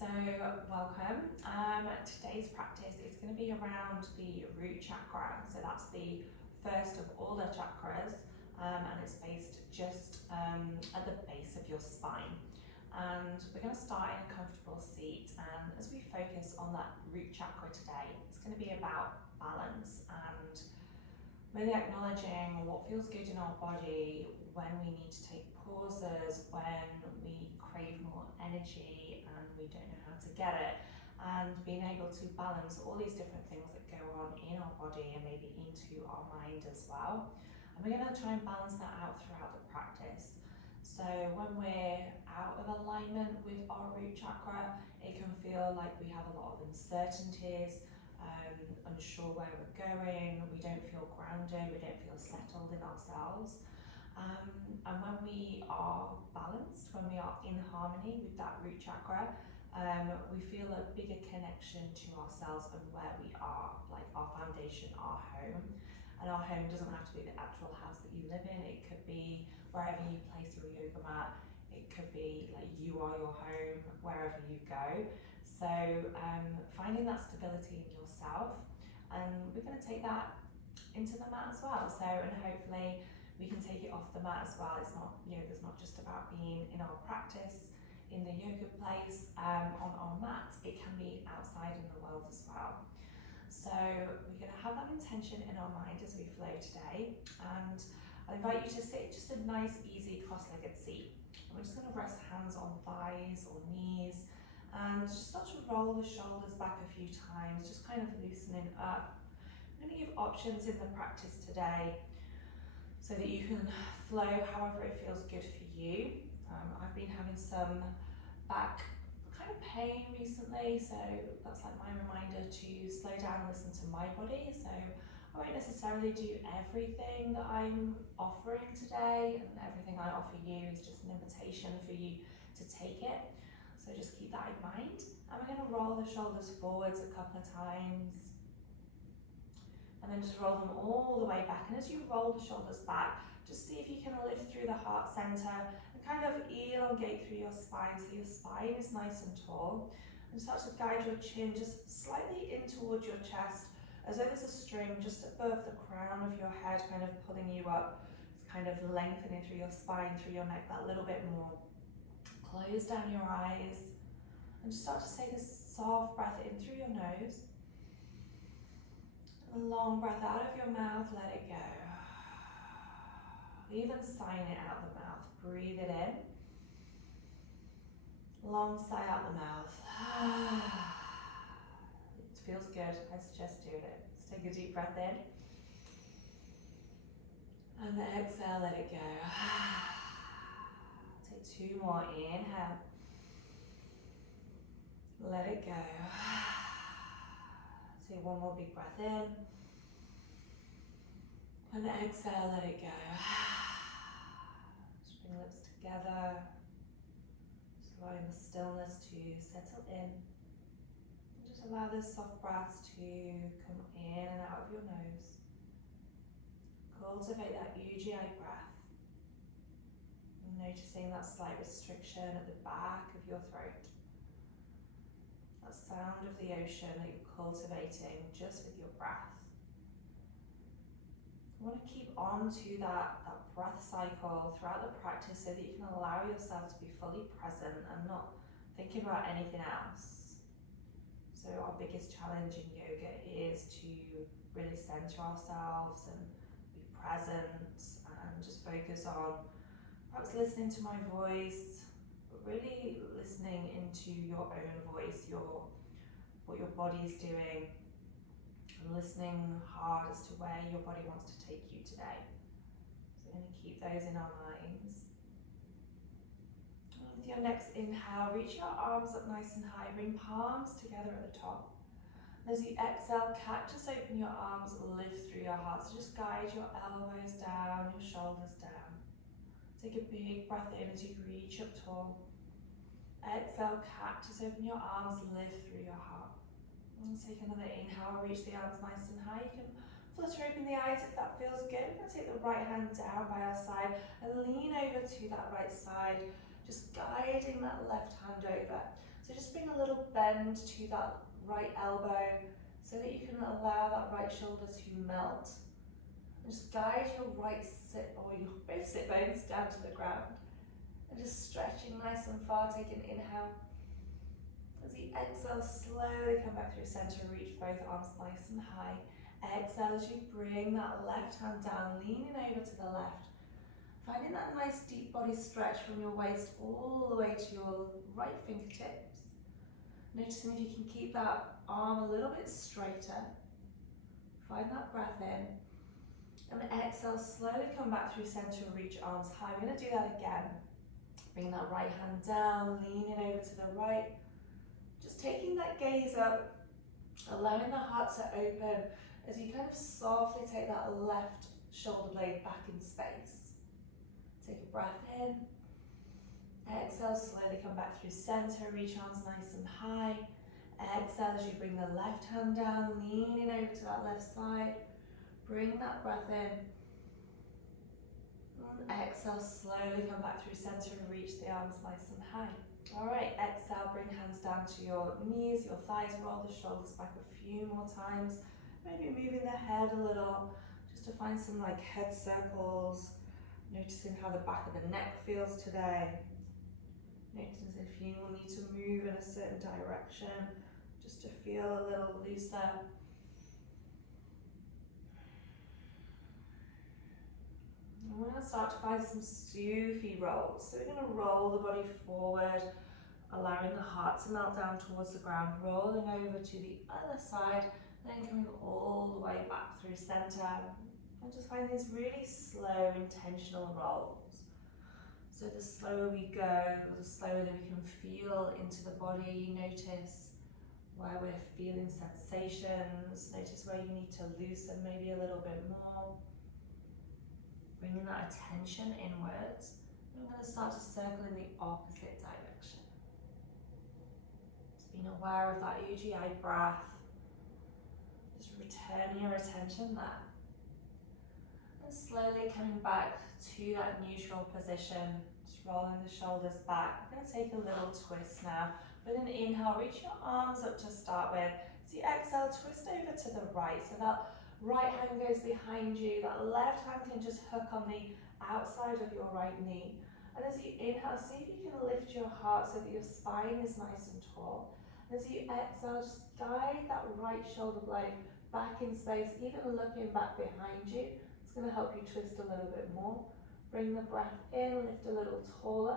So welcome. Today's practice is going to be around the root chakra. So that's the first of all the chakras, and it's based just at the base of your spine. And we're going to start in a comfortable seat, and as we focus on that root chakra today, it's going to be about balance and really acknowledging what feels good in our body, when we need to take pauses, when we crave more energy and we don't know how to get it, and being able to balance all these different things that go on in our body and maybe into our mind as well. And we're going to try and balance that out throughout the practice. So when we're out of alignment with our root chakra, it can feel like we have a lot of uncertainties, unsure where we're going, we don't feel grounded, we don't feel settled in ourselves. And when we are balanced, when we are in harmony with that root chakra, we feel a bigger connection to ourselves and where we are, like our foundation, our home. And our home doesn't have to be the actual house that you live in, it could be wherever you place your yoga mat, it could be like you are your home, wherever you go. So finding that stability in yourself, and we're going to take that into the mat as well. So, and hopefully we can take it off the mat as well. It's not, yoga's not just about being in our practice, in the yoga place, on our mat. It can be outside in the world as well. So we're going to have that intention in our mind as we flow today. And I invite you to sit just a nice, easy cross-legged seat. And we're just going to rest hands on thighs or knees, and just start to roll the shoulders back a few times, just kind of loosening up. I'm going to give options in the practice today so that you can flow however it feels good for you. I've been having some back kind of pain recently, so that's like my reminder to slow down and listen to my body. So I won't necessarily do everything that I'm offering today, and everything I offer you is just an invitation for you to take it. So just keep that in mind. And we're going to roll the shoulders forwards a couple of times, and then just roll them all the way back. And as you roll the shoulders back, just see if you can lift through the heart center and kind of elongate through your spine so your spine is nice and tall. And start to guide your chin just slightly in towards your chest, as though there's a string just above the crown of your head, kind of pulling you up. It's kind of lengthening through your spine, through your neck that little bit more. Close down your eyes and just start to take this soft breath in through your nose. A long breath out of your mouth, let it go. Even sign it out the mouth. Breathe it in. Long sigh out the mouth. It feels good. I suggest doing it. Let's take a deep breath in. And then exhale, let it go. Take two more. Inhale. Let it go. Take one more big breath in. And exhale, let it go. Just bring lips together. Just allowing the stillness to settle in. And just allow those soft breaths to come in and out of your nose. Cultivate that UGI breath. Noticing that slight restriction at the back of your throat. That sound of the ocean that you're cultivating just with your breath. You want to keep on to that breath cycle throughout the practice so that you can allow yourself to be fully present and not thinking about anything else. So our biggest challenge in yoga is to really center ourselves and be present and just focus on perhaps listening to my voice, but really listening into your own voice, what your body's doing, and listening hard as to where your body wants to take you today. So we're going to keep those in our minds. And with your next inhale, reach your arms up nice and high, bring palms together at the top. And as you exhale, just open your arms, lift through your heart. So just guide your elbows down, your shoulders down. Take a big breath in as you reach up tall. Exhale, just open your arms, lift through your heart. And take another inhale, reach the arms nice and high. You can flutter open the eyes if that feels good. We're going to take the right hand down by our side and lean over to that right side, just guiding that left hand over. So So just bring a little bend to that right elbow so that you can allow that right shoulder to melt. And just guide your right sit or your both sit bones down to the ground. And just stretching nice and far, take an inhale. As you exhale, slowly come back through center, reach both arms nice and high. Exhale as you bring that left hand down, leaning over to the left. Finding that nice deep body stretch from your waist all the way to your right fingertips. Noticing if you can keep that arm a little bit straighter. Find that breath in. And exhale, slowly come back through center, reach arms high. We're going to do that again. Bring that right hand down, leaning over to the right. Just taking that gaze up, allowing the heart to open as you kind of softly take that left shoulder blade back in space. Take a breath in. Exhale, slowly come back through center, reach arms nice and high. Exhale as you bring the left hand down, leaning over to that left side. Bring that breath in. And exhale, slowly come back through center and reach the arms nice and high. Alright, exhale, bring hands down to your knees, your thighs, roll the shoulders back a few more times. Maybe moving the head a little, just to find some like head circles. Noticing how the back of the neck feels today. Noticing if you will need to move in a certain direction, just to feel a little looser. And we're going to start to find some Sufi rolls. So we're going to roll the body forward, allowing the heart to melt down towards the ground, rolling over to the other side, then coming all the way back through center. And just find these really slow, intentional rolls. So the slower we go, the slower that we can feel into the body. Notice where we're feeling sensations. Notice where you need to loosen maybe a little bit more. Bringing that attention inwards. And we're going to start to circle in the opposite direction. Just being aware of that UGI breath. Just return your attention there. And slowly coming back to that neutral position. Just rolling the shoulders back. We're going to take a little twist now. With an inhale, reach your arms up to start with. As you exhale, twist over to the right. So that right hand goes behind you. That left hand can just hook on the outside of your right knee. And as you inhale, see if you can lift your heart so that your spine is nice and tall. And as you exhale, just guide that right shoulder blade back in space, even looking back behind you. It's going to help you twist a little bit more. Bring the breath in, lift a little taller.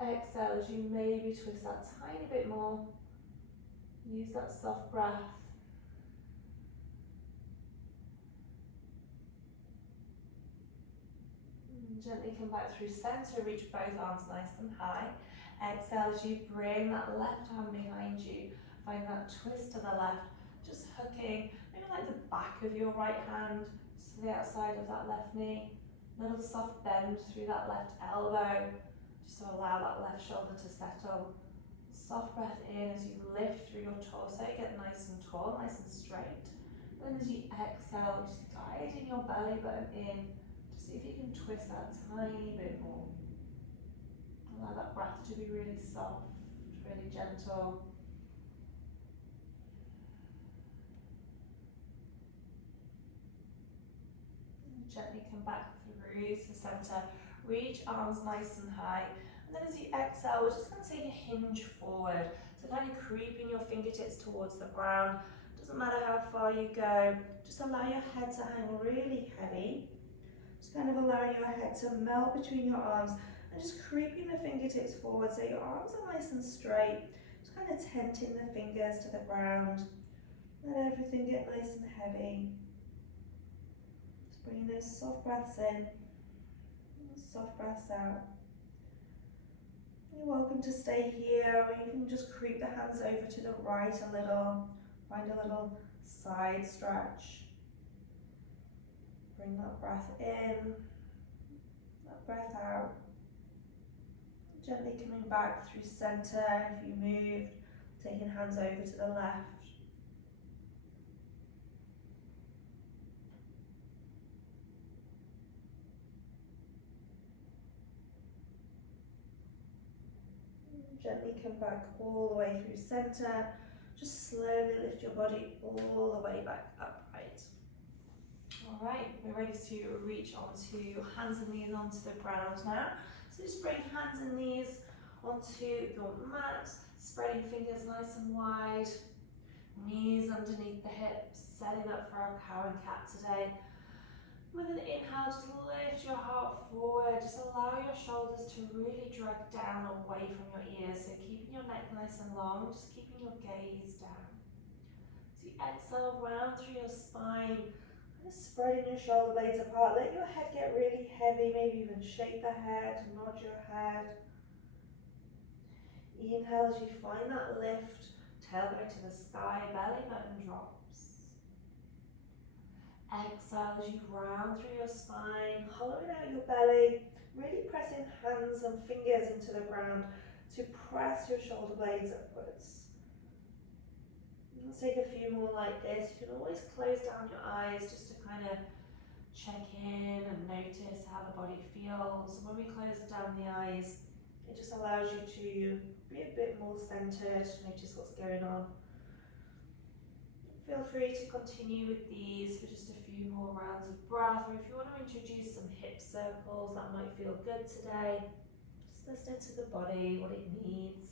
Exhale as you maybe twist that tiny bit more. Use that soft breath. And gently come back through center, reach both arms nice and high. Exhale as you bring that left arm behind you. Find that twist to the left, just hooking, maybe like the back of your right hand to the outside of that left knee. Little soft bend through that left elbow, just to allow that left shoulder to settle. Soft breath in as you lift through your torso, get nice and tall, nice and straight. Then as you exhale, just guiding your belly button in, to see if you can twist that tiny bit more. Allow that breath to be really soft, really gentle. Gently come back through to center, reach arms nice and high, and then as you exhale, we're just going to take a hinge forward, so kind of creeping your fingertips towards the ground. Doesn't matter how far you go, just allow your head to hang really heavy, just kind of allow your head to melt between your arms, and just creeping the fingertips forward so your arms are nice and straight, just kind of tenting the fingers to the ground, let everything get nice and heavy. Bringing those soft breaths in, soft breaths out. You're welcome to stay here, or you can just creep the hands over to the right a little, find a little side stretch. Bring that breath in, that breath out. Gently coming back through center if you moved, taking hands over to the left. Gently come back all the way through center. Just slowly lift your body all the way back upright. All right, we're ready to reach onto hands and knees onto the ground now. So just bring hands and knees onto your mat, spreading fingers nice and wide, knees underneath the hips, setting up for our cow and cat today. With an inhale, just lift your heart forward, just allow your shoulders to really drag down away from your ears, so keeping your neck nice and long, just keeping your gaze down. As you exhale, round through your spine, just spreading your shoulder blades apart, let your head get really heavy, maybe even shake the head, nod your head. Inhale as you find that lift, tailbone to the sky, belly button drops. Exhale as you round through your spine, hollowing out your belly, really pressing hands and fingers into the ground to press your shoulder blades upwards. Let's take a few more like this. You can always close down your eyes just to kind of check in and notice how the body feels. When we close down the eyes, it just allows you to be a bit more centered, notice what's going on. Feel free to continue with these for just a few more rounds of breath, or if you want to introduce some hip circles, that might feel good today. Just listen to the body, what it needs.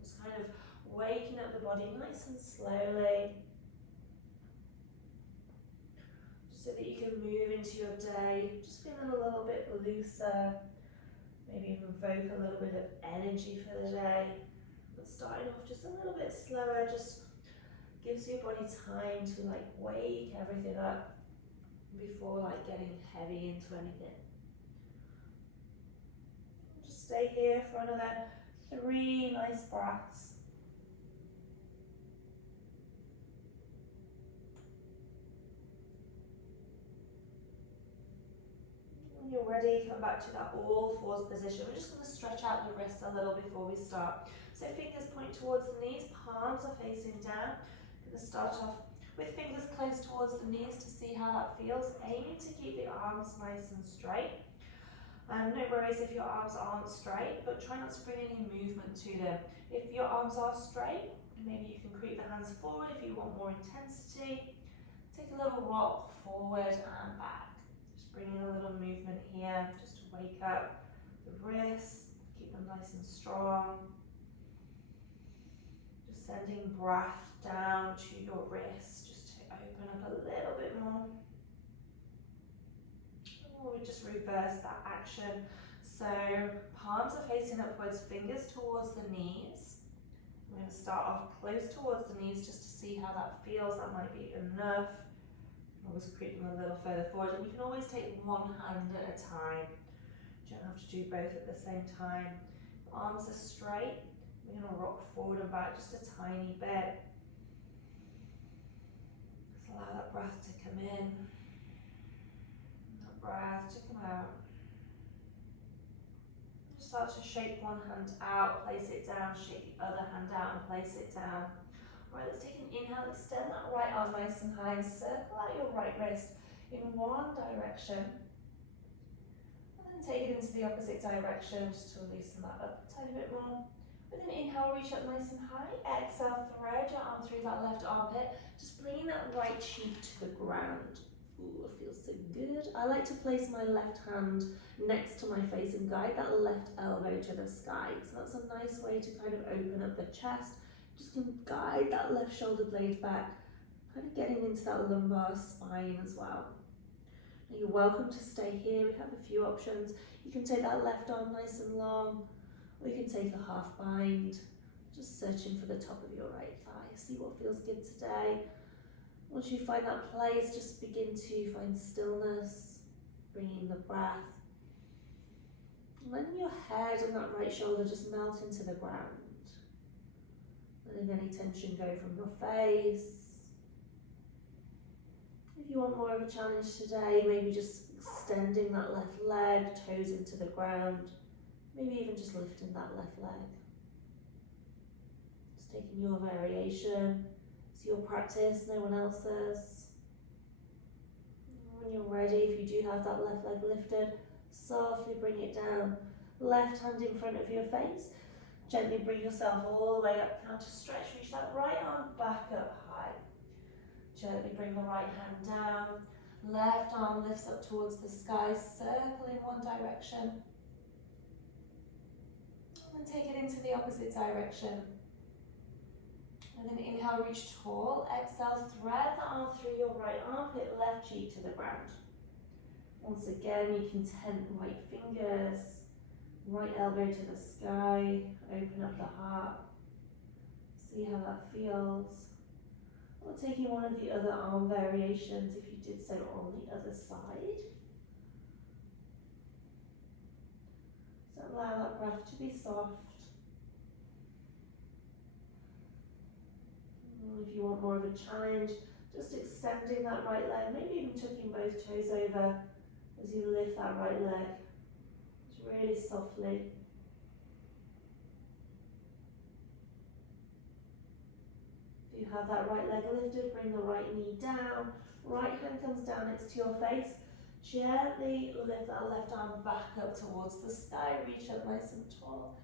Just kind of waking up the body nice and slowly, just so that you can move into your day, just feeling a little bit looser, maybe even evoke a little bit of energy for the day. But starting off just a little bit slower, just gives your body time to like wake everything up before like getting heavy into anything. Just stay here for another 3 nice breaths. When you're ready, come back to that all fours position. We're just going to stretch out the wrists a little before we start. So fingers point towards the knees, palms are facing down. We're going to start off with fingers close towards the knees to see how that feels, aiming to keep the arms nice and straight. No worries if your arms aren't straight, but try not to bring any movement to them. If your arms are straight, maybe you can creep the hands forward if you want more intensity. Take a little rock forward and back. Just bringing a little movement here, just to wake up the wrists, keep them nice and strong. Just sending breath down to your wrists, just to open up a little bit more. Or we just reverse that action. So palms are facing upwards, fingers towards the knees. We're going to start off close towards the knees just to see how that feels. That might be enough. Always creep them a little further forward, and you can always take one hand at a time. You don't have to do both at the same time. Arms are straight. We're going to rock forward and back just a tiny bit. Just allow that breath to come in, and that breath to come out. Just start to shake one hand out, place it down, shake the other hand out and place it down. Alright, let's take an inhale, extend that right arm nice and high, circle out your right wrist in one direction. And then take it into the opposite direction just to loosen that up a tiny bit more. With an inhale, reach up nice and high. Exhale, thread your arm through that left armpit, just bringing that right cheek to the ground. Ooh, it feels so good. I like to place my left hand next to my face and guide that left elbow to the sky. So that's a nice way to kind of open up the chest. Just can guide that left shoulder blade back, kind of getting into that lumbar spine as well. Now you're welcome to stay here. We have a few options. You can take that left arm nice and long, or you can take a half bind, just searching for the top of your right thigh. See what feels good today. Once you find that place, just begin to find stillness, bringing the breath. And letting your head and that right shoulder just melt into the ground. Letting any tension go from your face. If you want more of a challenge today, maybe just extending that left leg, toes into the ground. Maybe even just lifting that left leg. Just taking your variation. It's your practice, no one else's. When you're ready, if you do have that left leg lifted, softly bring it down. Left hand in front of your face. Gently bring yourself all the way up, counter stretch, reach that right arm back up high. Gently bring the right hand down. Left arm lifts up towards the sky, circle in one direction. And take it into the opposite direction. And then inhale, reach tall. Exhale, thread the arm through your right armpit, left cheek to the ground. Once again, you can tent right fingers, right elbow to the sky, open up the heart. See how that feels. Or taking one of the other arm variations if you did so on the other side. So allow that breath to be soft. And if you want more of a challenge, just extending that right leg, maybe even tucking both toes over as you lift that right leg. Just really softly. If you have that right leg lifted, bring the right knee down. Right hand comes down next to your face. Gently lift that left arm back up towards the sky. Reach up nice and tall.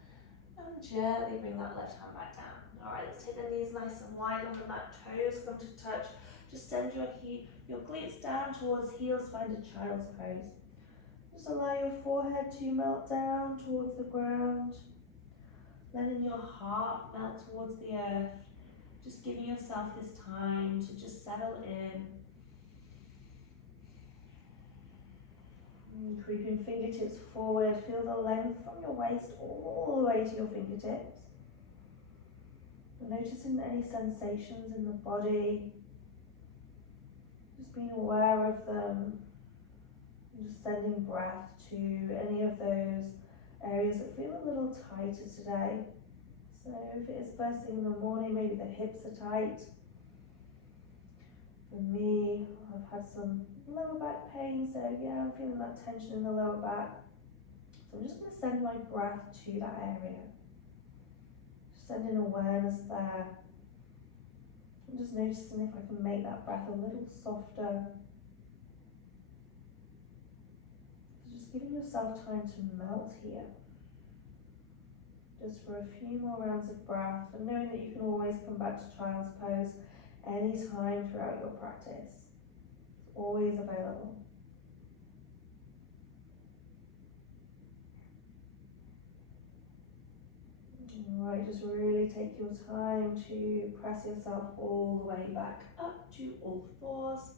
And gently bring that left hand back down. Alright, let's take the knees nice and wide on the mat. Toes come to touch. Just send your glutes down towards heels. Find a child's pose. Just allow your forehead to melt down towards the ground. Letting your heart melt towards the earth. Just giving yourself this time to just settle in. And creeping fingertips forward. Feel the length from your waist all the way to your fingertips. Noticing any sensations in the body. Just being aware of them. And just sending breath to any of those areas that feel a little tighter today. So if it is first thing in the morning, maybe the hips are tight. For me, I've had some lower back pain, so yeah, I'm feeling that tension in the lower back. So I'm just going to send my breath to that area. Just sending awareness there. I'm just noticing if I can make that breath a little softer. So just giving yourself time to melt here. Just for a few more rounds of breath, and knowing that you can always come back to child's pose anytime throughout your practice. It's always available. Alright, just really take your time to press yourself all the way back up to all fours.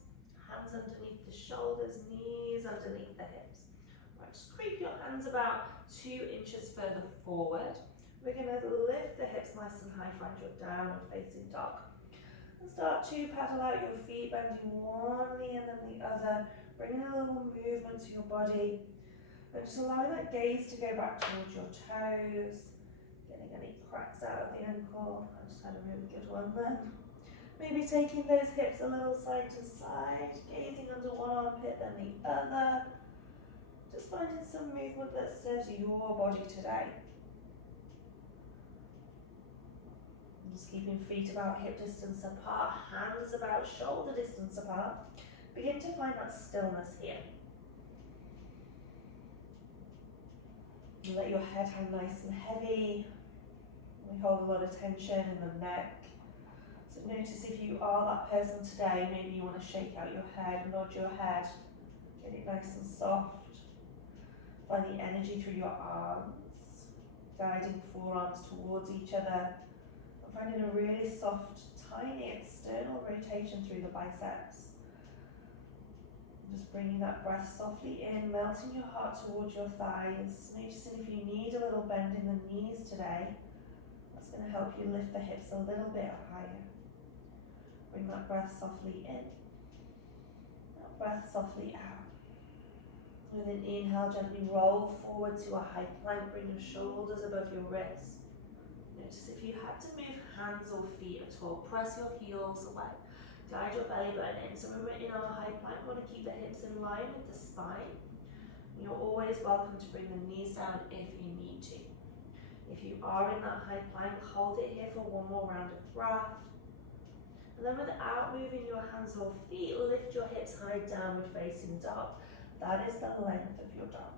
Hands underneath the shoulders, knees underneath the hips. Right, just creep your hands about 2 inches further forward. We're going to lift the hips nice and high, find your downward facing dog. And start to paddle out your feet, bending one knee and then the other, bringing a little movement to your body. And just allowing that gaze to go back towards your toes, getting any cracks out of the ankle. I just had a really good one then. Maybe taking those hips a little side to side, gazing under one armpit then the other. Just finding some movement that serves your body today. Just keeping feet about hip distance apart, hands about shoulder distance apart. Begin to find that stillness here. You let your head hang nice and heavy. We hold a lot of tension in the neck. So notice if you are that person today, maybe you want to shake out your head, nod your head, get it nice and soft. Find the energy through your arms, guiding forearms towards each other. Finding a really soft, tiny external rotation through the biceps. Just bringing that breath softly in, melting your heart towards your thighs. Noticing if you need a little bend in the knees today, that's going to help you lift the hips a little bit higher. Bring that breath softly in, that breath softly out. With an inhale, gently roll forward to a high plank, bring your shoulders above your wrists. Notice if you had to move hands or feet at all, press your heels away. Guide your belly button in. So when we're in our high plank, we want to keep the hips in line with the spine. You're always welcome to bring the knees down if you need to. If you are in that high plank, hold it here for one more round of breath. And then without moving your hands or feet, lift your hips high, downward facing dog. That is the length of your dog.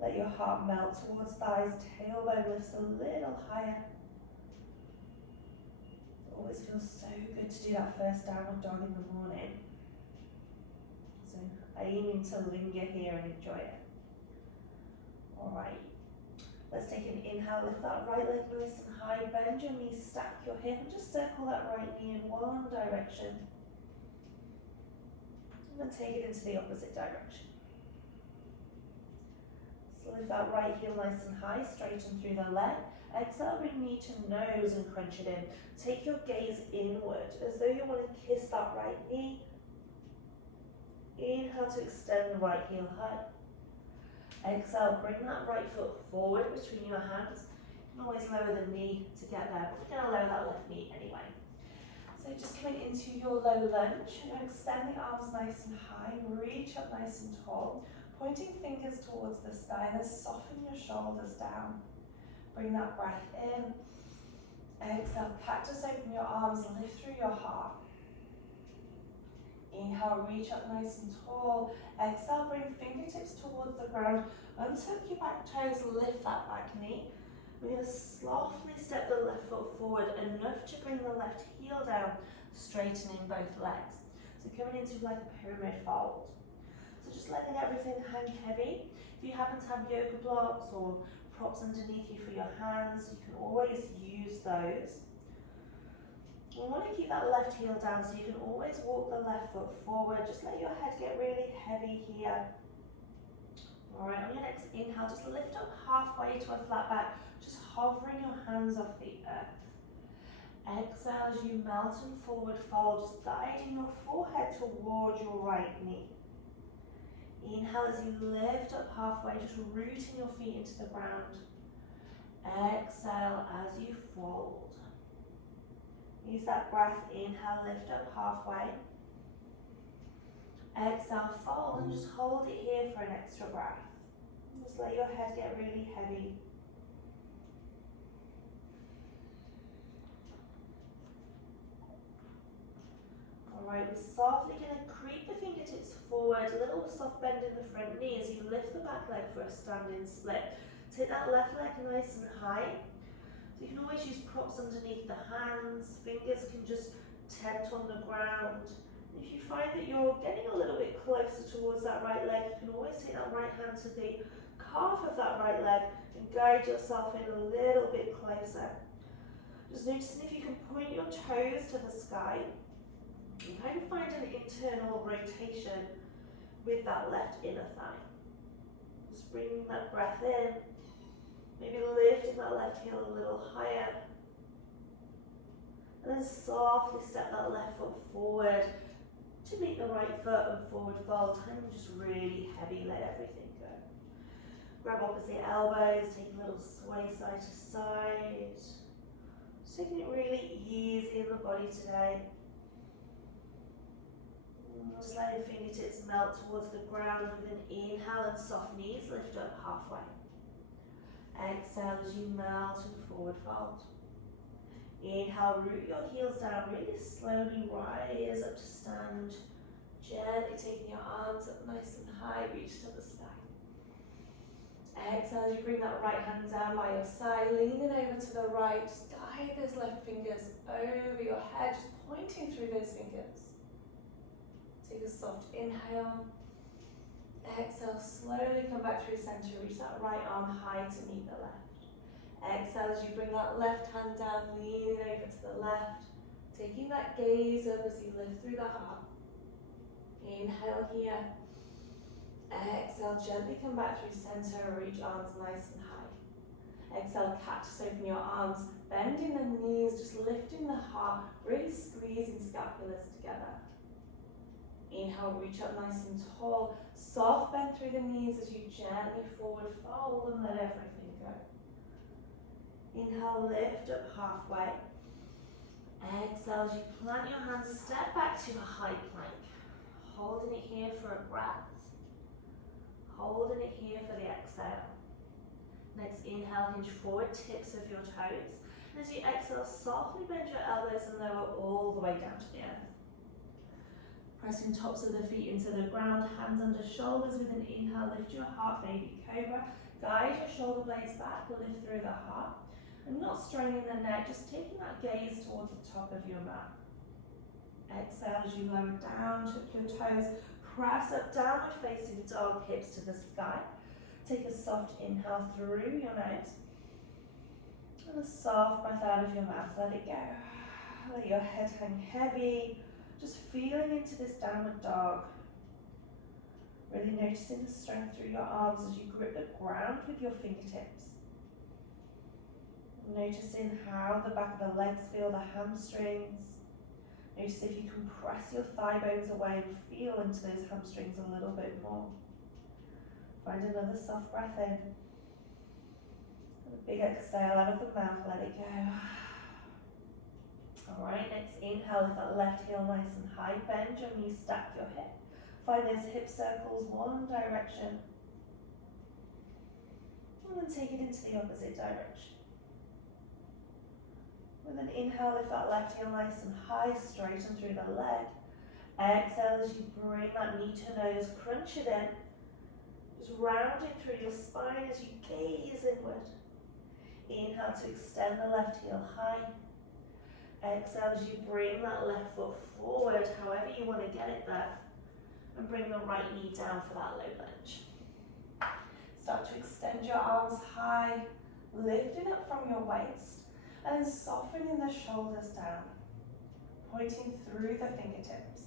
Let your heart melt towards thighs, tailbone lifts a little higher. It always feels so good to do that first downward dog in the morning. So aiming to linger here and enjoy it. Alright, let's take an inhale, lift that right leg nice and high, bend your knees, stack your hip and just circle that right knee in one direction. And then take it into the opposite direction. So lift that right heel nice and high, straighten through the leg. Exhale, bring knee to nose and crunch it in. Take your gaze inward as though you want to kiss that right knee. Inhale to extend the right heel high. Exhale, bring that right foot forward between your hands. You can always lower the knee to get there, but we're going to lower that left knee anyway. So just coming into your low lunge, you're going to extend the arms nice and high, reach up nice and tall, pointing fingers towards the sky, then soften your shoulders down. Bring that breath in. Exhale, cactus, open your arms, lift through your heart. Inhale, reach up nice and tall. Exhale, bring fingertips towards the ground. Untuck your back toes, lift that back knee. We're going to softly step the left foot forward enough to bring the left heel down, straightening both legs. So coming into like a pyramid fold. So just letting everything hang heavy. If you happen to have yoga blocks or props underneath you for your hands, you can always use those. We want to keep that left heel down, so you can always walk the left foot forward. Just let your head get really heavy here. Alright, on your next inhale, just lift up halfway to a flat back, just hovering your hands off the earth. Exhale as you melt and forward fold, just guiding your forehead towards your right knee. Inhale as you lift up halfway, just rooting your feet into the ground. Exhale as you fold. Use that breath, inhale, lift up halfway. Exhale, fold and just hold it here for an extra breath. Just let your head get really heavy. Alright, we're softly going to creep the fingertips forward, a little soft bend in the front knee as you lift the back leg for a standing split. Take that left leg nice and high. So you can always use props underneath the hands, fingers can just tent on the ground. If you find that you're getting a little bit closer towards that right leg, you can always take that right hand to the calf of that right leg and guide yourself in a little bit closer. Just noticing if you can point your toes to the sky and kind of find an internal rotation with that left inner thigh. Just bringing that breath in. Maybe lifting that left heel a little higher. And then softly step that left foot forward to meet the right foot and forward fold. Time just really heavy, let everything go. Grab opposite elbows, take a little sway side to side. Just taking it really easy in the body today. Just letting fingertips melt towards the ground with an inhale and soft knees, lift up halfway. Exhale as you melt and forward fold. Inhale, root your heels down, really slowly rise up to stand. Gently taking your arms up nice and high, reach to the sky. Exhale as you bring that right hand down by your side, leaning over to the right. Just guide those left fingers over your head, just pointing through those fingers. Take a soft inhale. Exhale, slowly come back through center, reach that right arm high to meet the left. Exhale as you bring that left hand down, leaning over to the left, taking that gaze up as you lift through the heart. Inhale here. Exhale, gently come back through center, reach arms nice and high. Exhale, cactus, open your arms, bending the knees, just lifting the heart, really squeezing scapulars together. Inhale, reach up nice and tall. Soft bend through the knees as you gently forward fold and let everything go. Inhale, lift up halfway. Exhale as you plant your hands, step back to a high plank. Holding it here for a breath. Holding it here for the exhale. Next inhale, hinge forward, tips of your toes. And as you exhale, softly bend your elbows and lower all the way down to the earth. Pressing tops of the feet into the ground, hands under shoulders with an inhale, lift your heart, baby cobra. Guide your shoulder blades back, lift through the heart. And not straining the neck, just taking that gaze towards the top of your mat. Exhale as you lower down, tuck your toes, press up, downward facing dog, hips to the sky. Take a soft inhale through your nose. And a soft breath out of your mouth, let it go. Let your head hang heavy, just feeling into this downward dog. Really noticing the strength through your arms as you grip the ground with your fingertips. Noticing how the back of the legs feel, the hamstrings. Notice if you can press your thigh bones away and feel into those hamstrings a little bit more. Find another soft breath in. And a big exhale out of the mouth, let it go. Alright, next inhale, lift that left heel nice and high, bend your knees, stack your hip. Find those hip circles, one direction. And then take it into the opposite direction. With an inhale, lift that left heel nice and high, straighten through the leg. Exhale as you bring that knee to nose, crunch it in. Just rounding through your spine as you gaze inward. Inhale to extend the left heel high. Exhale as you bring that left foot forward, however you want to get it there. And bring the right knee down for that low lunge. Start to extend your arms high, lifting up from your waist. And then softening the shoulders down, pointing through the fingertips.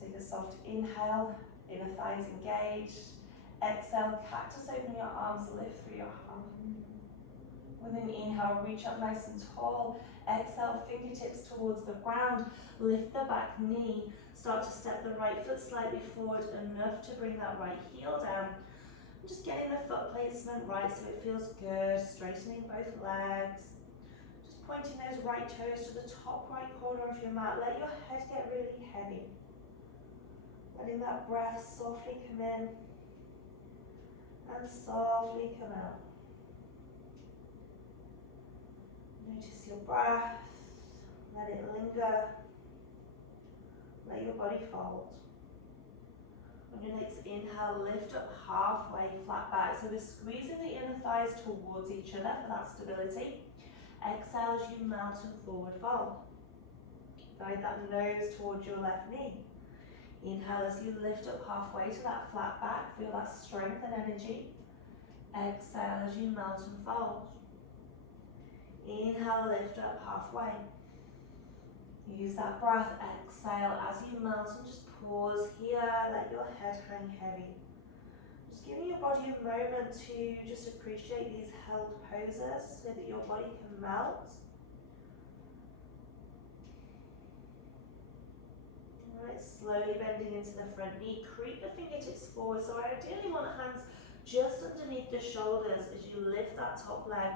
Take a soft inhale, inner thighs engaged. Exhale, cactus, open your arms, lift through your heart. With an inhale, reach up nice and tall. Exhale, fingertips towards the ground. Lift the back knee. Start to step the right foot slightly forward, enough to bring that right heel down. Just getting the foot placement right so it feels good. Straightening both legs. Pointing those right toes to the top right corner of your mat. Let your head get really heavy. Letting that breath softly come in and softly come out. Notice your breath. Let it linger. Let your body fold. On your next inhale, lift up halfway, flat back. So we're squeezing the inner thighs towards each other for that stability. Exhale as you mount and forward fold. Guide that nose towards your left knee. Inhale as you lift up halfway to that flat back. Feel that strength and energy. Exhale as you mount and fold. Inhale, lift up halfway. Use that breath. Exhale as you mount and just pause here. Let your head hang heavy. Just giving your body a moment to just appreciate these held poses so that your body can melt. Alright, slowly bending into the front knee. Creep the fingertips forward. So I ideally want hands just underneath the shoulders as you lift that top leg,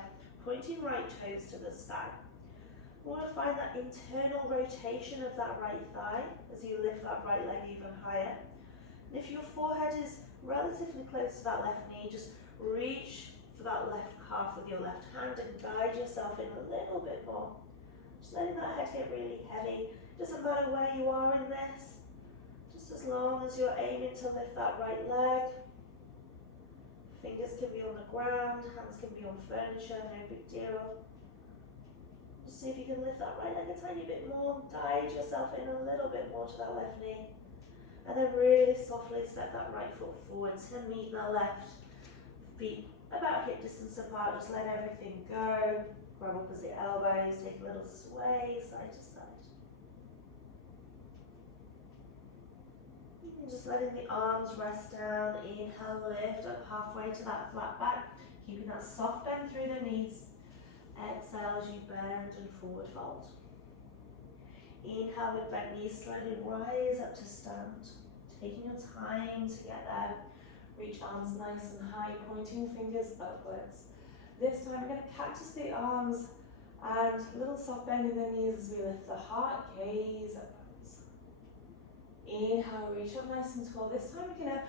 pointing right toes to the sky. You want to find that internal rotation of that right thigh as you lift that right leg even higher. And if your forehead is relatively close to that left knee, just reach for that left calf with your left hand and guide yourself in a little bit more. Just letting that head get really heavy. Doesn't matter where you are in this, just as long as you're aiming to lift that right leg. Fingers can be on the ground, hands can be on furniture, no big deal. Just see if you can lift that right leg a tiny bit more, guide yourself in a little bit more to that left knee. And then really softly step that right foot forward to meet the left. Feet about hip distance apart, just let everything go. Grab opposite elbows, take a little sway side to side. And just letting the arms rest down. Inhale, lift up halfway to that flat back. Keeping that soft bend through the knees. Exhale as you bend and forward fold. Inhale with bent knees, slowly rise up to stand. Taking your time to get there. Reach arms nice and high, pointing fingers upwards. This time we're going to cactus the arms and a little soft bend in the knees as we lift the heart, gaze upwards. Inhale, reach up nice and tall. This time we're going to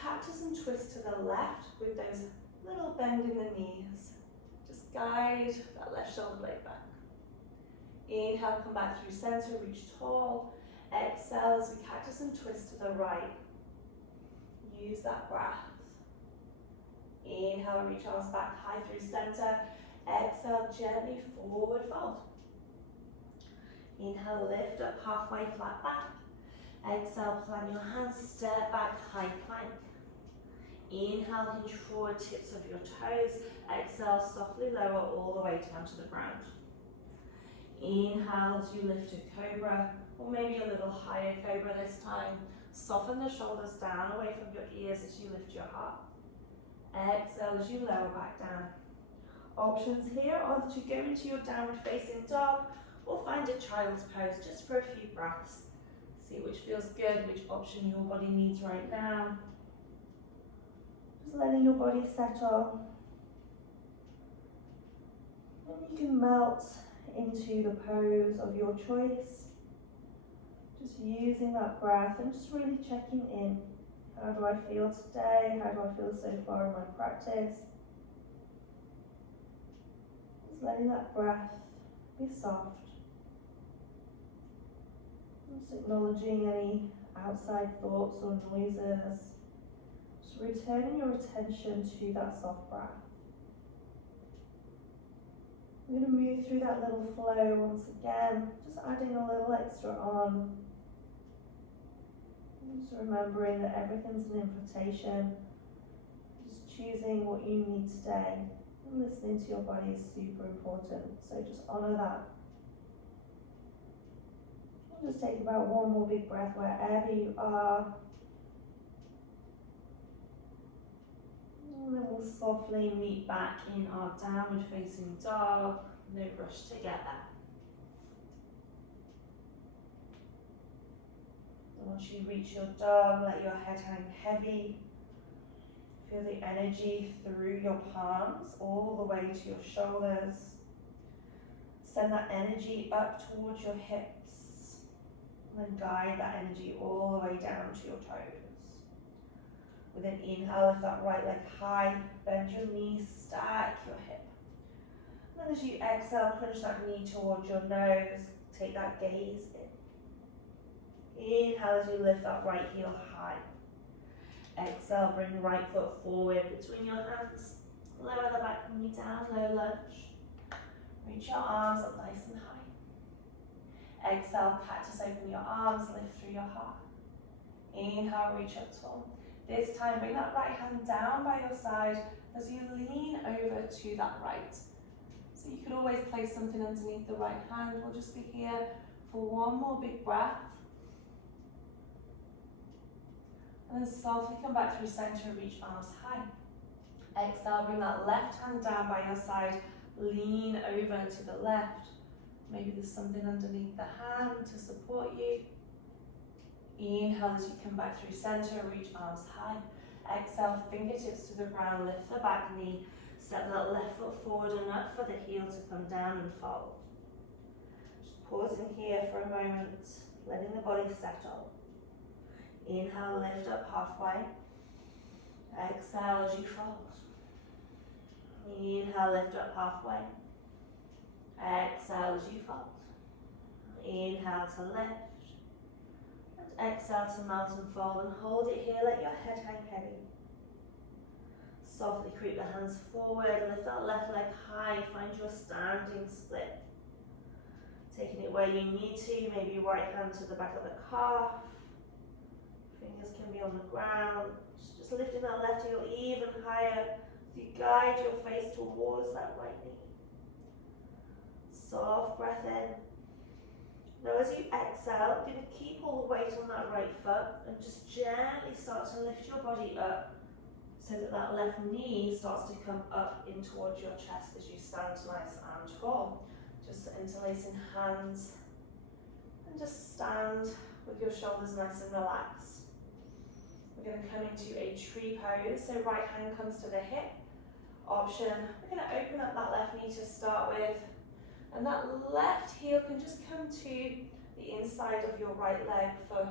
cactus and twist to the left with those little bend in the knees. Just guide that left shoulder blade back. Inhale, come back through center, reach tall. Exhale as we cactus and twist to the right. Use that breath. Inhale, reach arms back high through center. Exhale, gently forward fold. Inhale, lift up halfway, flat back. Exhale, plant your hands, step back, high plank. Inhale, hinge forward, tips of your toes. Exhale, softly lower all the way down to the ground. Inhale as you lift to cobra, or maybe a little higher cobra this time. Soften the shoulders down away from your ears as you lift your heart. Exhale as you lower back down. Options here are to go into your downward facing dog or find a child's pose just for a few breaths. See which feels good, which option your body needs right now. Just letting your body settle. And you can melt into the pose of your choice. Just using that breath and just really checking in. How do I feel today? How do I feel so far in my practice? Just letting that breath be soft. Just acknowledging any outside thoughts or noises. Just returning your attention to that soft breath. I'm going to move through that little flow once again, just adding a little extra on. Just remembering that everything's an invitation. Just choosing what you need today. And listening to your body is super important, so just honour that. We'll just take about one more big breath wherever you are. And then we'll softly meet back in our downward facing dog. No rush to get there. Once you reach your dog, let your head hang heavy. Feel the energy through your palms all the way to your shoulders. Send that energy up towards your hips. And then guide that energy all the way down to your toes. With an inhale, lift that right leg high, bend your knees, stack your hip. And then as you exhale, crunch that knee towards your nose, take that gaze in. Inhale as you lift that right heel high. Exhale, bring the right foot forward between your hands. Lower the back knee down, low lunge. Reach your arms up nice and high. Exhale, cactus, open your arms, lift through your heart. Inhale, reach up tall. This time, bring that right hand down by your side as you lean over to that right. So you could always place something underneath the right hand. We'll just be here for one more big breath. And then softly come back through center, reach arms high. Exhale, bring that left hand down by your side, lean over to the left. Maybe there's something underneath the hand to support you. Inhale as you come back through center, reach arms high. Exhale, fingertips to the ground, lift the back knee, step that left foot forward enough for the heel to come down and fold. Just pausing here for a moment, letting the body settle. Inhale, lift up halfway. Exhale as you fold. Inhale, lift up halfway. Exhale as you fold. Inhale to lift. And exhale to melt and fold, and hold it here, let your head hang heavy. Softly creep the hands forward, lift that left leg high, find your standing split. Taking it where you need to, maybe right hand to the back of the calf. Fingers can be on the ground. Just lifting that left heel even higher as you guide your face towards that right knee. Soft breath in. Now as you exhale, you're going to keep all the weight on that right foot and just gently start to lift your body up so that that left knee starts to come up in towards your chest as you stand nice and tall. Just interlacing hands and just stand with your shoulders nice and relaxed. We're going to come into a tree pose, so right hand comes to the hip. Option, we're going to open up that left knee to start with, and that left heel can just come to the inside of your right leg for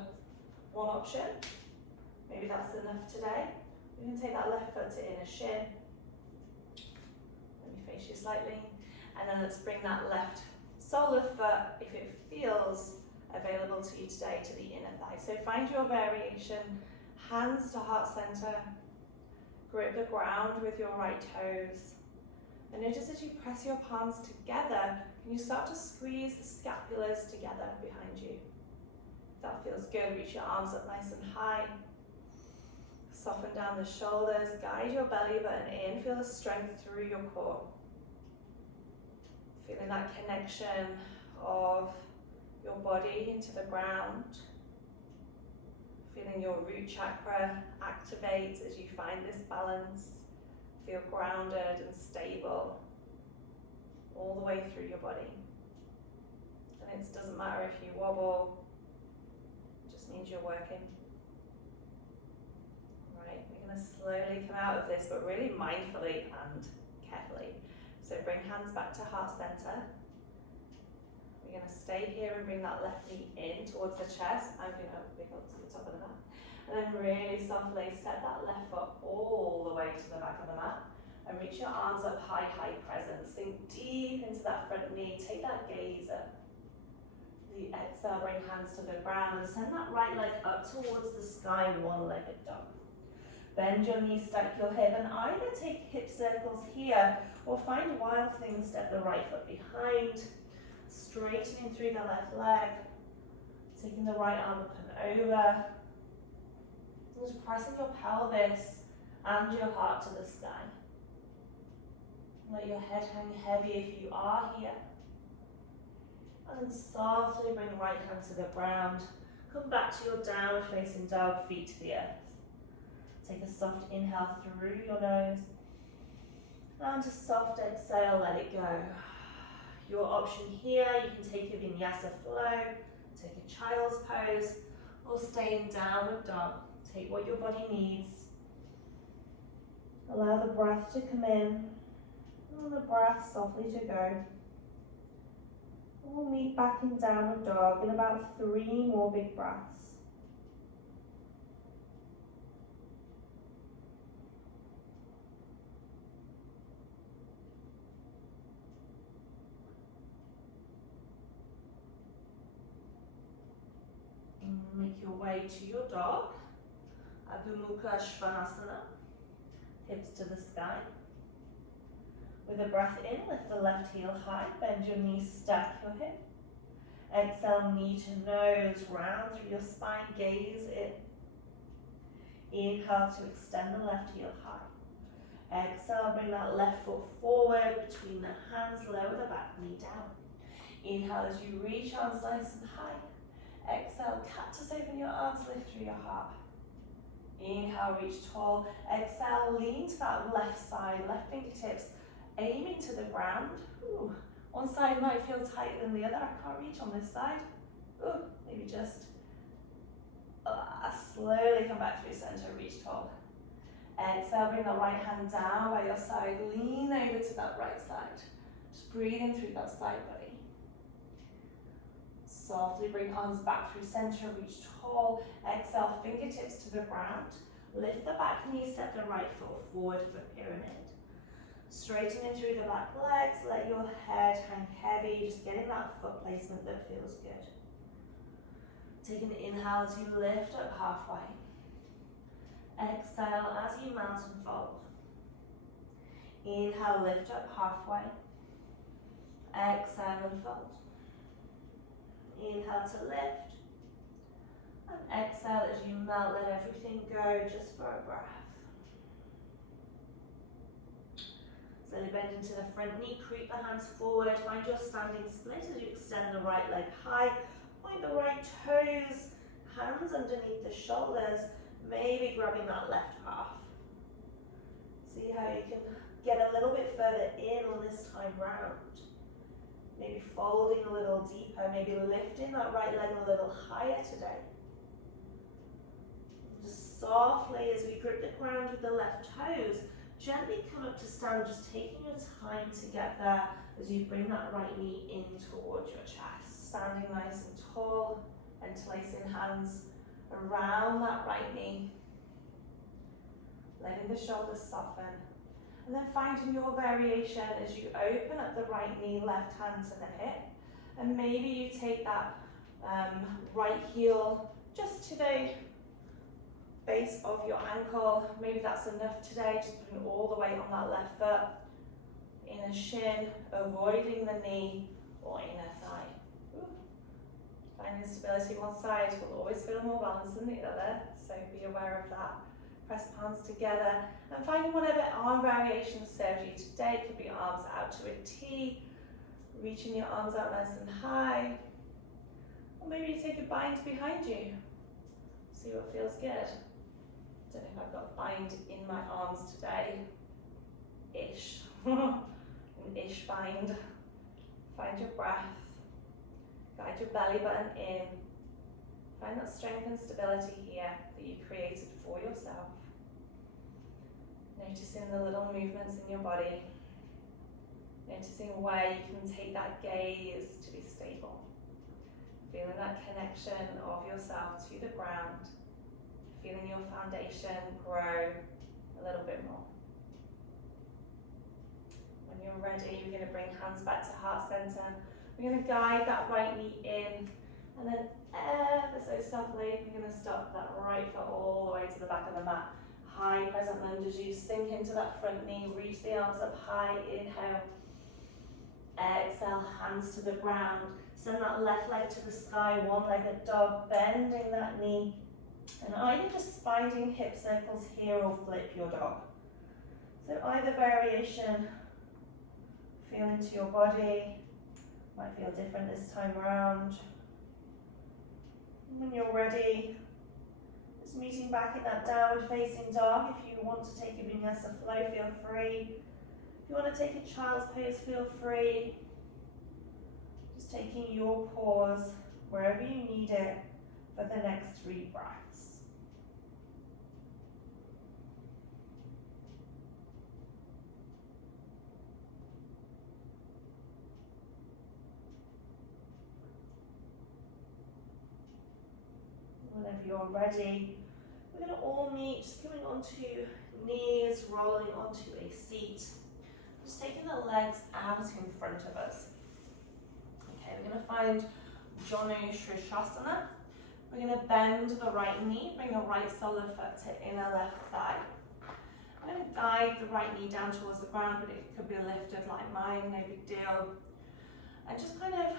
one option. Maybe that's enough today. We can take that left foot to inner shin. Let me face you slightly, and then let's bring that left sole of foot, if it feels available to you today, to the inner thigh. So find your variation. Hands to heart center, Grip the ground with your right toes. And notice as you press your palms together, can you start to squeeze the scapulars together behind you? If that feels good, reach your arms up nice and high. Soften down the shoulders, guide your belly button in, feel the strength through your core. Feeling that connection of your body into the ground. Feeling your root chakra activate as you find this balance. Feel grounded and stable all the way through your body. And it doesn't matter if you wobble, it just means you're working. Right, we're going to slowly come out of this, but really mindfully and carefully. So bring hands back to heart center. We're going to stay here and bring that left knee in towards the chest. I'm going to wiggle to the top of the mat. And then really softly step that left foot all the way to the back of the mat. And reach your arms up high, high crescent. Sink deep into that front knee. Take that gaze up. The exhale, bring hands to the ground and send that right leg up towards the sky, one-legged dog. Bend your knees, stack your hip, and either take hip circles here or find wild thing, step the right foot behind. Straightening through the left leg. Taking the right arm up and over. Just pressing your pelvis and your heart to the sky. Let your head hang heavy if you are here. And then softly bring right hand to the ground. Come back to your downward facing dog, feet to the earth. Take a soft inhale through your nose. And a soft exhale, let it go. Your option here, you can take a vinyasa flow, take a child's pose, or stay in downward dog. Take what your body needs. Allow the breath to come in, and the breath softly to go. We'll meet back in downward dog in about 3 more big breaths. Make your way to your dog, Adho Mukha Svanasana, hips to the sky. With a breath in, lift the left heel high, bend your knees, stack your hip. Exhale, knee to nose, round through your spine, gaze in. Inhale to extend the left heel high. Exhale, bring that left foot forward between the hands, lower the back knee down. Inhale as you reach arms nice and high. Exhale, cactus, open your arms, lift through your heart. Inhale, reach tall. Exhale, lean to that left side, left fingertips, aiming to the ground. Ooh, one side might feel tighter than the other. I can't reach on this side. Ooh, maybe just slowly come back through center, reach tall. Exhale, bring the right hand down by your side, lean over to that right side. Just breathing through that side body. Softly bring arms back through center, reach tall. Exhale, fingertips to the ground. Lift the back knee, step the right foot forward for pyramid. Straightening through the back legs, let your head hang heavy, just getting that foot placement that feels good. Take an inhale as you lift up halfway. Exhale as you mountain fold. Inhale, lift up halfway. Exhale and fold. Inhale to lift. And exhale as you melt, let everything go just for a breath. Slowly bend into the front knee, creep the hands forward, find your standing split as you extend the right leg high. Point the right toes, hands underneath the shoulders, maybe grabbing that left half. See how you can get a little bit further in on this time round. Maybe folding a little deeper, maybe lifting that right leg a little higher today. Just softly, as we grip the ground with the left toes, gently come up to stand, just taking your time to get there as you bring that right knee in towards your chest. Standing nice and tall, interlacing hands around that right knee. Letting the shoulders soften. And then finding your variation as you open up the right knee, left hand to the hip. And maybe you take that right heel just to the base of your ankle. Maybe that's enough today, just putting all the weight on that left foot. Inner shin, avoiding the knee or inner thigh. Ooh. Finding stability one side will always feel more balanced than the other, so be aware of that. Press palms together and finding whatever arm variation serves you today. It could be arms out to a T, reaching your arms out nice and high, or maybe you take a bind behind you. See what feels good. Don't know if I've got bind in my arms today. Ish. An ish bind. Find your breath. Guide your belly button in. Find that strength and stability here that you created for yourself. Noticing the little movements in your body. Noticing where you can take that gaze to be stable. Feeling that connection of yourself to the ground. Feeling your foundation grow a little bit more. When you're ready, you're going to bring hands back to heart center. We're going to guide that right knee in, and then ever so softly, we're going to stop that right foot all the way to the back of the mat. High present lunge as you sink into that front knee, reach the arms up high, inhale. Exhale, hands to the ground. Send that left leg to the sky, one-legged dog, bending that knee. And either just finding hip circles here or flip your dog. So either variation, feel into your body. Might feel different this time around. When you're ready, just meeting back in that downward facing dog. If you want to take a vinyasa flow, feel free. If you want to take a child's pose, feel free. Just taking your pause wherever you need it for the next 3 breaths. Whenever you're ready, we're going to all meet, just coming onto knees, rolling onto a seat. Just taking the legs out in front of us. Okay, we're going to find Janu Shirshasana. We're going to bend the right knee, bring the right sole of foot to inner left thigh. I'm going to guide the right knee down towards the ground, but it could be lifted like mine, no big deal. And just kind of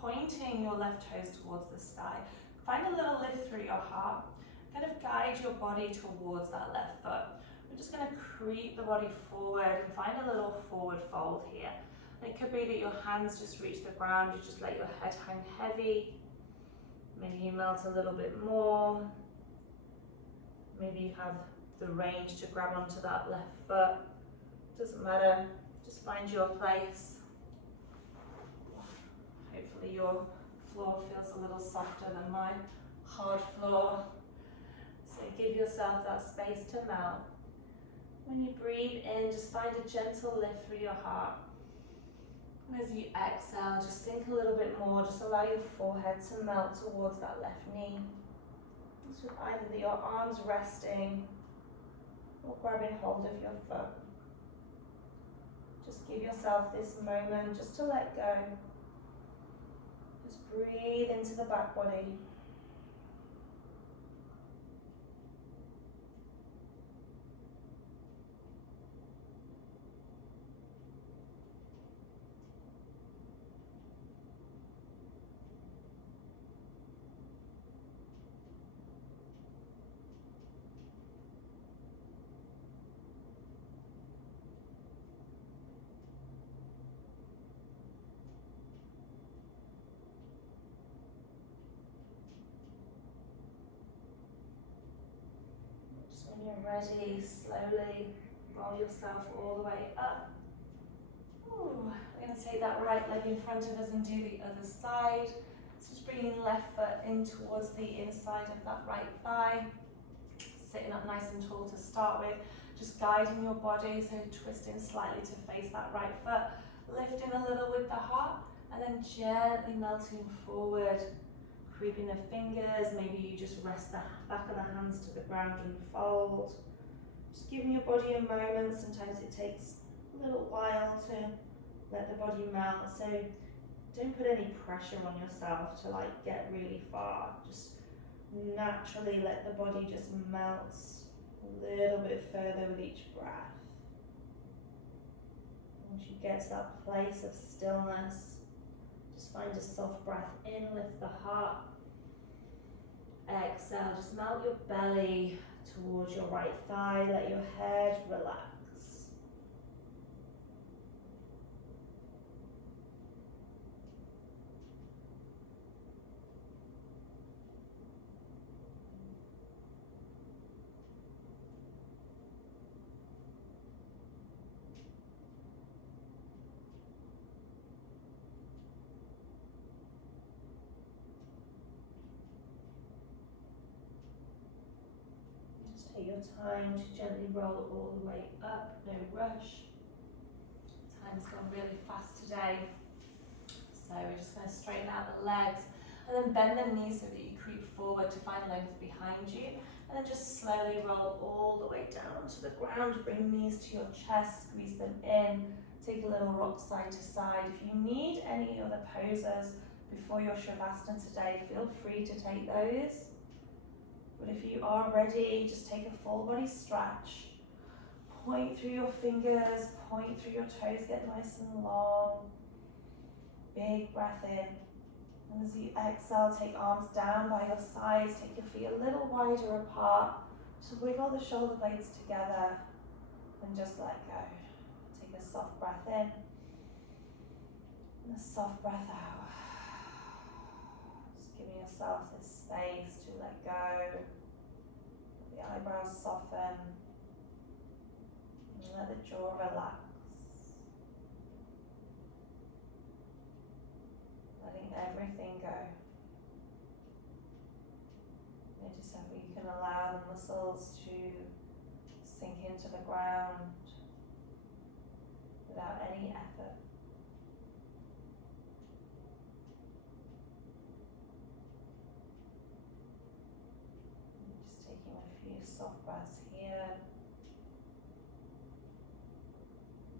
pointing your left toes towards the sky. Find a little lift through your heart. Kind of guide your body towards that left foot. We're just going to creep the body forward and find a little forward fold here. And it could be that your hands just reach the ground, you just let your head hang heavy. Maybe you melt a little bit more. Maybe you have the range to grab onto that left foot. Doesn't matter, just find your place. Hopefully your floor feels a little softer than my hard floor. So give yourself that space to melt. When you breathe in, just find a gentle lift through your heart. And as you exhale, just sink a little bit more. Just allow your forehead to melt towards that left knee. Just with either your arms resting or grabbing hold of your foot. Just give yourself this moment just to let go. Just breathe into the back body. When you're ready, slowly roll yourself all the way up. Ooh, we're going to take that right leg in front of us and do the other side. So just bringing left foot in towards the inside of that right thigh. Sitting up nice and tall to start with. Just guiding your body, so twisting slightly to face that right foot. Lifting a little with the heart and then gently melting forward. Creeping the fingers, maybe you just rest the back of the hands to the ground and fold. Just giving your body a moment. Sometimes it takes a little while to let the body melt, so don't put any pressure on yourself to like get really far. Just naturally let the body just melt a little bit further with each breath. Once you get to that place of stillness, just find a soft breath in, lift the heart. Exhale, just melt your belly towards your right thigh, let your head relax. Take your time to gently roll all the way up, no rush. Time's gone really fast today. So we're just going to straighten out the legs and then bend the knees so that you creep forward to find length behind you. And then just slowly roll all the way down to the ground. Bring knees to your chest, squeeze them in. Take a little rock side to side. If you need any other poses before your Shavasana today, feel free to take those. But if you are ready, just take a full body stretch. Point through your fingers, point through your toes, get nice and long. Big breath in. And as you exhale, take arms down by your sides, take your feet a little wider apart. Just wiggle the shoulder blades together and just let go. Take a soft breath in and a soft breath out. Just giving yourself this space to let go. Let the eyebrows soften. And let the jaw relax. Letting everything go. Notice how you can allow the muscles to sink into the ground without any effort. Just taking a few soft breaths here.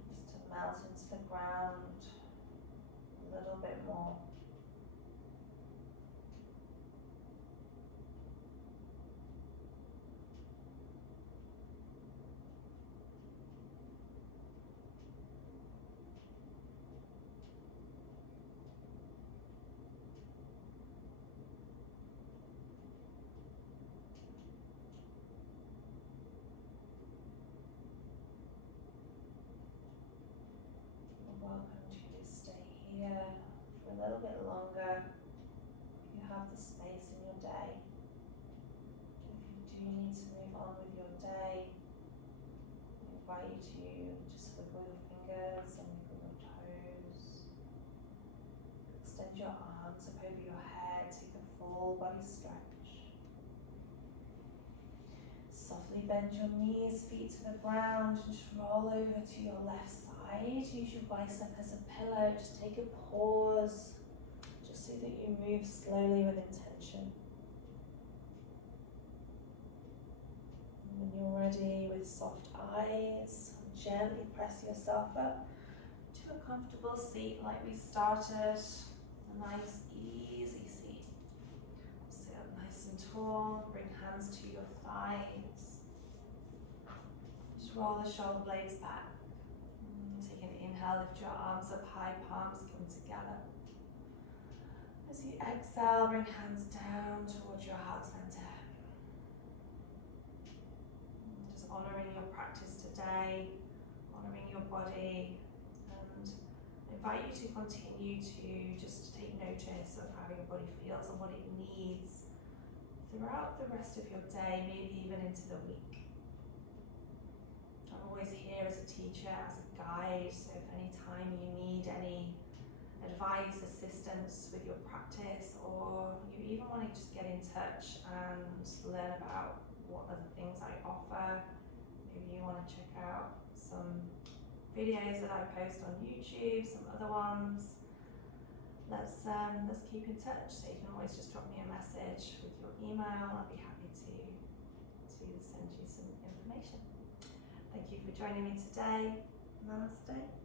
Just to melt into the ground a little bit more. Welcome to stay here for a little bit longer if you have the space in your day. If you do need to move on with your day, I invite you to just wiggle your fingers and wiggle your toes. Extend your arms up over your head, take a full body stretch. Softly bend your knees, feet to the ground, and just roll over to your left side. Use your bicep as a pillow. Just take a pause, just so that you move slowly with intention. And when you're ready, with soft eyes, gently press yourself up to a comfortable seat like we started. A nice, easy seat. Sit up nice and tall. Bring hands to your thighs. Just roll the shoulder blades back. Take an inhale, lift your arms up high, palms come together. As you exhale, bring hands down towards your heart center. Just honouring your practice today, honouring your body, and I invite you to continue to just take notice of how your body feels and what it needs throughout the rest of your day, maybe even into the week. I'm always here as a teacher, as a guide, so if any time you need any advice, assistance with your practice, or you even want to just get in touch and learn about what other things I offer, maybe you want to check out some videos that I post on YouTube, some other ones, let's keep in touch. So you can always just drop me a message with your email. I'll be happy to send you some information. Thank you for joining me today. Namaste.